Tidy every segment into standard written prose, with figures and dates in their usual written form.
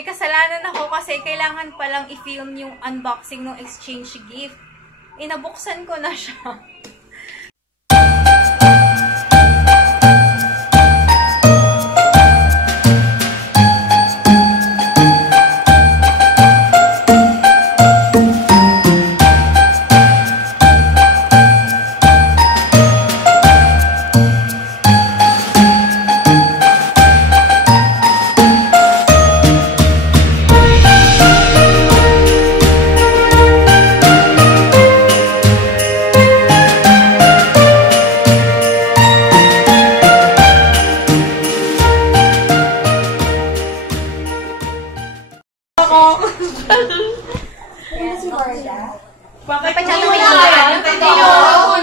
May kasalanan ako kasi kailangan palang i-film yung unboxing ng exchange gift. Inabuksan ko na siya.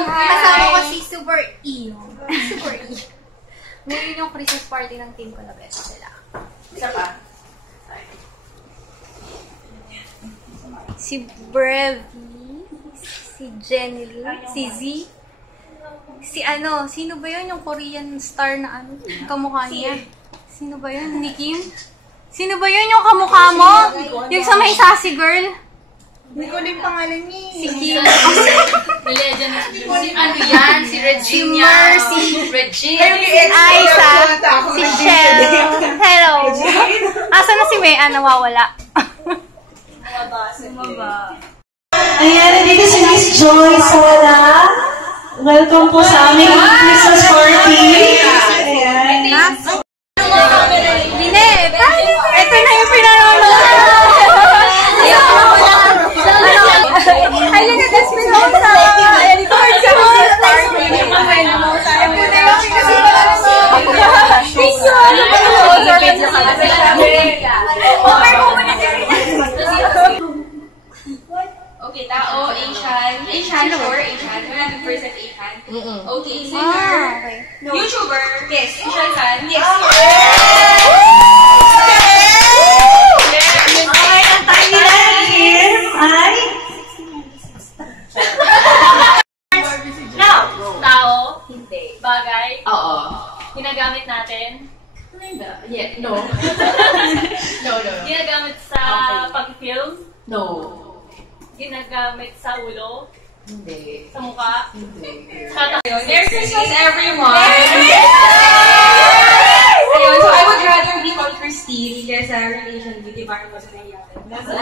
Kasama ko si Super E. Super E. Ngayon yung Christmas party ng team ko na best sila. Isa pa? Si Brevi, si Jenny Lou, si Z, si sino ba yun yung Korean star na kamukha niya? Sino ba yun? Ni Kim? Sino ba yun yung kamukha mo? Yung sa may sassy girl? Hindi ko na yung pangalan niya. Si Kim. Legend. Ano yan? Si Regina. Si Regina. Aiza. Si Shell. Hello. Asa na si May? Nawawala. Sumaba. Ayan, nandito si Miss Joyce Wala. Welcome po sa aming Christmas party. Ayan. Dine, ito na yung pinanonood. Ay, look at this Spinoza! Editor sa Okay, tao, Asian. Asian or Asian. We're not the first of Asian. Okay, singer. YouTuber. Yes. Asian fan. Yes. Okay, ang title ay... Tao. Hindi. Bagay. Oo. Ginagamit natin. Yeah, no. No. Ginagamit sa pag-film. No. Ginagamit sa ulo. Hindi. Sa mukha. Hindi. Sa tayo. Merry Christmas, everyone! Ayun, so I would rather be called Christine kaysa relation beauty parang mas nangyayari. So,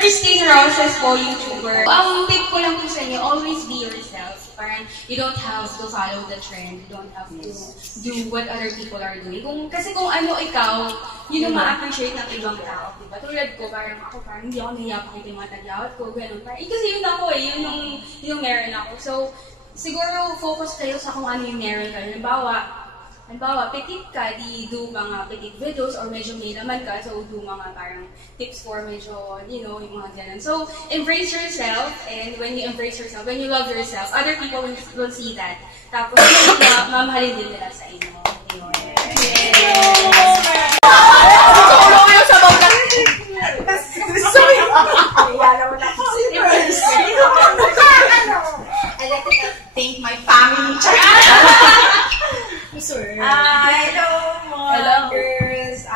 Christine Roses po, YouTuber. Ang tip ko lang po sa inyo, always be yourself. Parang you don't have to follow the trend. You don't have to do what other people are doing. Kasi kung ano ikaw, yun yung ma-appreciate ng ibang tao. Diba? Tulad ko, parang ako, parang hindi ako nahiya pakita yung mga tagyawat ko, gano'n. Kasi yun ako yun yung meron ako. So, siguro focus kayo sa kung ano yung meron kayo. Halimbawa, petit ka, di do mga petit videos or medyo may laman ka, so do mga parang tips for medyo, yung mga ganun. So, embrace yourself, and when you embrace yourself, when you love yourself, other people will see that. Tapos, mamahalin din nila sa inyo. Tulong yung sa mga. Sorry! I like to thank my family. Sir. Hello mga girls.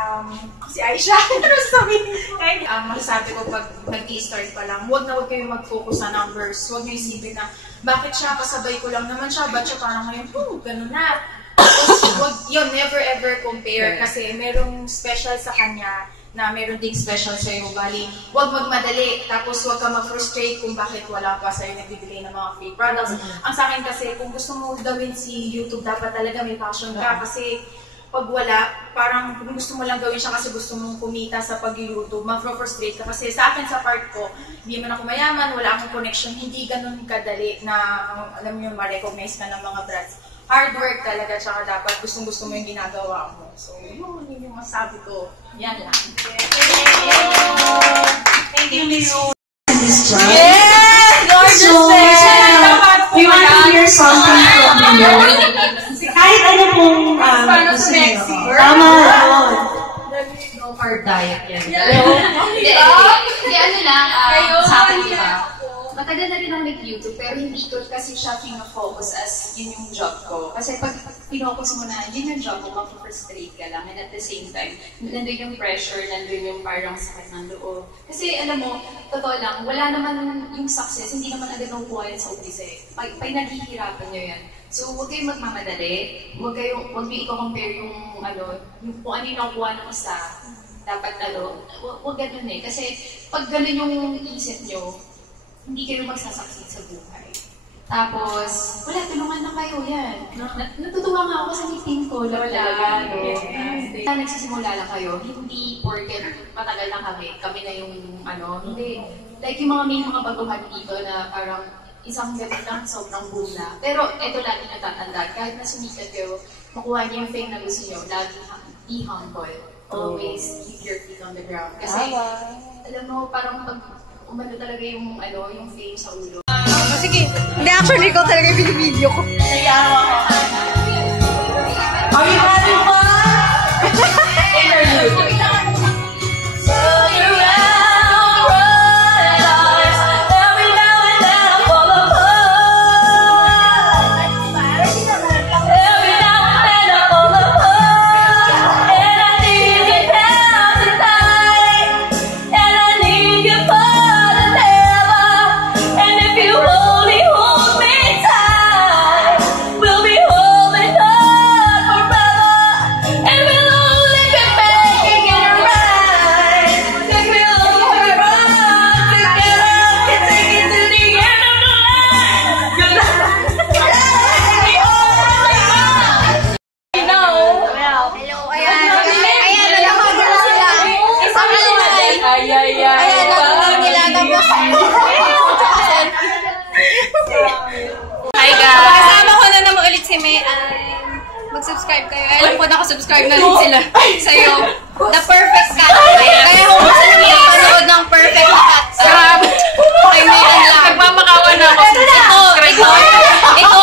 Si Aisha. Ano sabihin? Masasabi ko pag nag-i-start pa lang, huwag kayong mag-focus sa numbers. Huwag niyo isipin na, bakit siya, kasabay ko lang naman siya, ba't siya parang ngayon, ganun na. Tapos, never ever compare kasi merong special sa kanya na meron ding special sa'yo. Bali, huwag magmadali. Tapos, huwag ka mag-frustrate kung bakit wala pa sa'yo nagbibigay ng mga free products. Ang sa akin kasi, kung gusto mo gawin si YouTube, dapat talaga may passion ka. Kasi, pag wala, parang kung gusto mo lang gawin siya kasi gusto mong kumita sa pag-YouTube, mag-frustrate ka. Kasi sa akin, sa part ko, hindi man ako mayaman, wala akong connection, hindi ganun kadali na, alam mo yung ma-recognize ka ng mga brands. Hard work talaga, tsaka dapat gustong-gusto mo yung ginagawa mo. So, yun yung masabi ko. Yan lang. Thank you, Miss Joyce. Yes! Gorgeous! We want to hear something from you. Kahit ano pong gusto niyo. Tama. No hard diet yan. Hindi, ano lang, sa akin diba? matagal na rin ako nag-YouTube, pero hindi ko kasi siya pino-focus as yun yung job ko. Kasi pag pinocus mo na, yun yung job mo, mag-frustrate ka lang. And at the same time, nandun yung pressure, nandun yung parang sakit ng loob. Kasi alam mo, totoo lang, wala naman yung success, hindi naman agad makukuha yan sa umpisa eh. Pag naghihirapan nyo yan. So, huwag kayong magmamadali, huwag nyo i-compare yung kung ano yung nakukuha ng isa. Dapat huwag ganun eh. Kasi pag ganun yung isip nyo, hindi kayo magsasucceed sa buhay. Tapos, wala, tulungan na kayo yan. Natutuwa nga ako sa team ko. Wala. Nagsisimula lang kayo. Hindi porket matagal na kami na yung hindi. Like yung may mga baguhan dito na parang isang gabi lang, sobrang boom na. Pero eto lagi natatandaan. Kahit na sumikat kayo, makuha niyo yung fame na gusto niyo, lagi be humble. Always keep your feet on the ground. Kasi, alam mo, parang pag umano talaga yung fame sa ulo. Sige. Hindi, actually, ikaw talaga yung video ko. Are you having fun? Mag-subscribe kayo. Alam ko nakasubscribe na rin sila sa'yo. The Perfect Cat. Kaya kung gusto nyo mapanood ng Perfect Cat, ay meron lang. Nagmamakawa na ako. Ito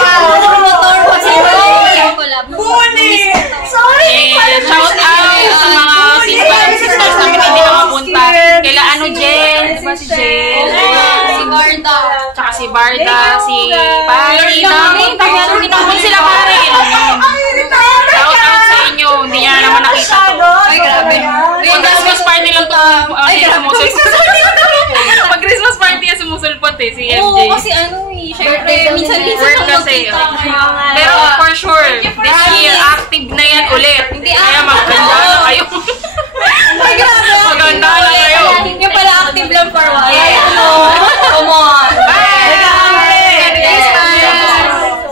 ang promotor pa si Bully! Sorry! Shout out sa mga sisters namin hindi nakapunta. Kaila Jen, diba si Jen? Si Barda. Tsaka si Barda, si Pari namin. Hindi naman sila Pari. Shout out sa inyo. Hindi niya naman nakita to. Ay, grabe. Mag-Christmas party lang to. Mag-Christmas party yan sumusulpot eh, si MJ. Oo, kasi syempre, minsan-minsan Work kasi. Pero for sure, this year, active na yan ulit. Kaya maganda na kayo. Ay, grabe. Maganda na kayo. Yung pala active lang for a while. Come on. Bye! Merry Christmas!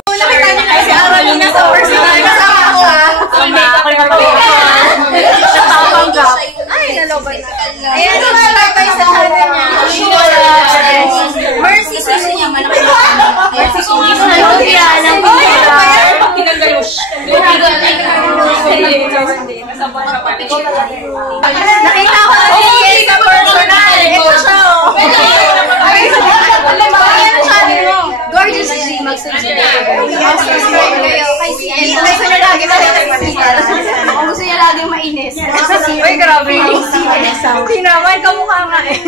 Nakita niyo kasi Aralina sa personal. Kasama ko Ay, naloban na. Ayan, subscribe sa channel niya. Mercy, sino niya? Malaki na. Mercy, sino niya? Nakita ko na si sa personal. Ito siya. Ayan ang channel mo. Gorgeous G. Mag-subscribe kayo. Kay CN. Gusto niya lagi kung gusto niya lagi mainis. Uy, grabe yung hindi naman. Kamukha nga eh.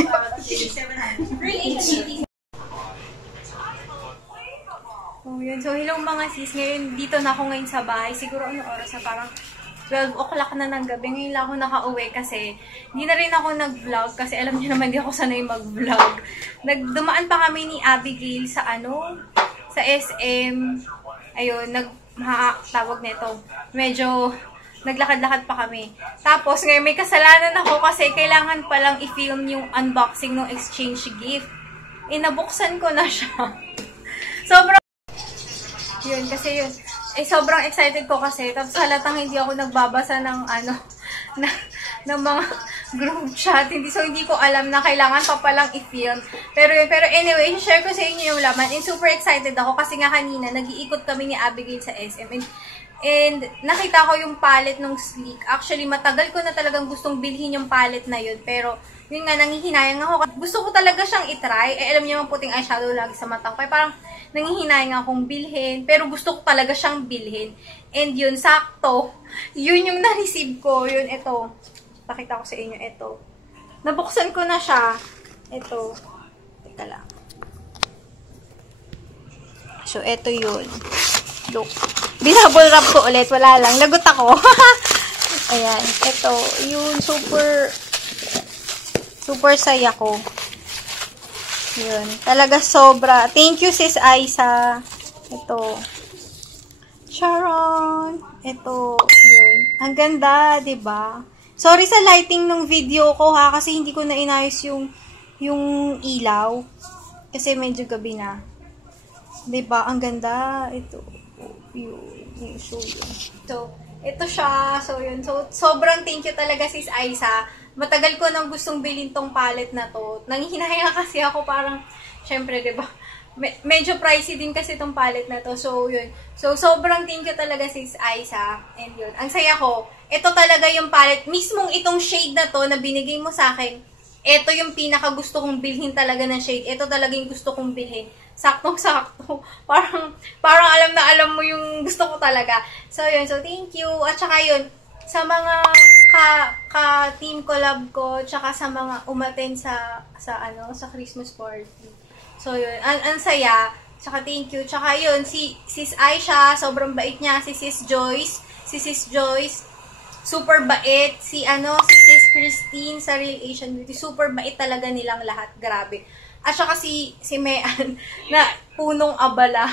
So, hello mga sis. Ngayon, dito na ako ngayon sa bahay. Siguro anong oras na parang 12 o'clock na ng gabi. Ngayon lang ako nakauwi kasi hindi na rin ako nag-vlog kasi alam niyo naman hindi ako sanay mag-vlog. Nagdumaan pa kami ni Abigail sa sa SM. Ayun, tawag nito. Medyo naglakad-lakad pa kami. Tapos ngayon may kasalanan ako kasi kailangan palang i-film yung unboxing ng exchange gift. Nabuksan ko na siya. Sobrang yun, kasi yun. Sobrang excited ko kasi. Tapos halatang hindi ako nagbabasa ng ng mga group chat. So, hindi ko alam na kailangan pa palang i-film. Pero anyway, share ko sa inyo yung laman. And super excited ako kasi nga kanina, nag-iikot kami ni Abigail sa SM. And nakita ko yung palette ng Sleek. Actually, matagal ko na talagang gustong bilhin yung palette na yun. Pero, yun nga, nangihinayang ako. Gusto ko talaga siyang itry. Alam niyo yung puting eyeshadow lagi sa matang ko. Parang nangihinayang akong bilhin. Pero gusto ko talaga siyang bilhin. And yun, sakto. Yun yung na-receive ko. Yun, ito. Pakita ko sa inyo ito. Nabuksan ko na siya. Ito. Teka lang. So, ito yun. Look. Binabble wrap ko ulit. Wala lang. Lagot ako. Ayan. Ito. Yun. Super saya ko. Yun. Talaga sobra. Thank you, Sis Aiza. Ito. Sharon. Ito. Yun. Ang ganda, diba? Sorry sa lighting ng video ko, ha. Kasi hindi ko na inayos yung ilaw. Kasi medyo gabi na. Diba? Ang ganda. Ito. Yun. So, yun. So, ito siya. So, yun. So, sobrang thank you talaga, Sis Aiza. Matagal ko nang gustong bilhin tong palette na to. Nanghihinayang kasi ako parang, syempre, diba? Medyo pricey din kasi tong palette na to. So, yun. So, sobrang thank you talaga, Sis Aiza. And yun. Ang saya ko. Ito talaga yung palette. Mismong itong shade na to na binigay mo sa akin, ito yung pinaka gusto kong bilhin talaga na shade. Ito talaga yung gusto kong bilhin. Saktong-sakto. Parang alam na alam mo yung gusto ko talaga. So, yun. So, thank you. At saka yun, sa mga ka-team collab ko, tsaka sa mga umaten sa Christmas party. So, yun. Ang saya. Tsaka thank you. Tsaka yun, si Sis Aisha, sobrang bait niya. Si Sis Joyce, super bait. Si Sis Christine sa Real Asian Beauty, super bait talaga nilang lahat. Grabe. At saka si Mean, na punong abala.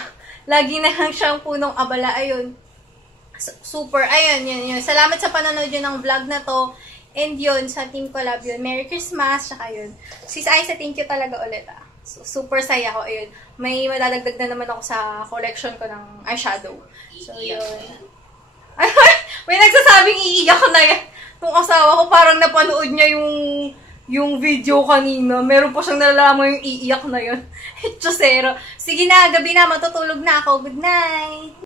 Lagi na lang siyang punong abala. Ayun. Super. Ayun, yun. Salamat sa panonood yun ng vlog na to. And yun, sa team collab yun. Merry Christmas. Tsaka yun. Sis Aiza, thank you talaga ulit, ah. So, super saya ko. Ayun. May madadagdag na naman ako sa collection ko ng eyeshadow. So, yun. Ay, may nagsasabing iiyak na yan. Itong asawa ko, parang napanood niya yung video kanina. Meron pa siyang nalalaman yung iiyak na yun. Chosero. Sige na, gabi na. Matutulog na ako. Good night.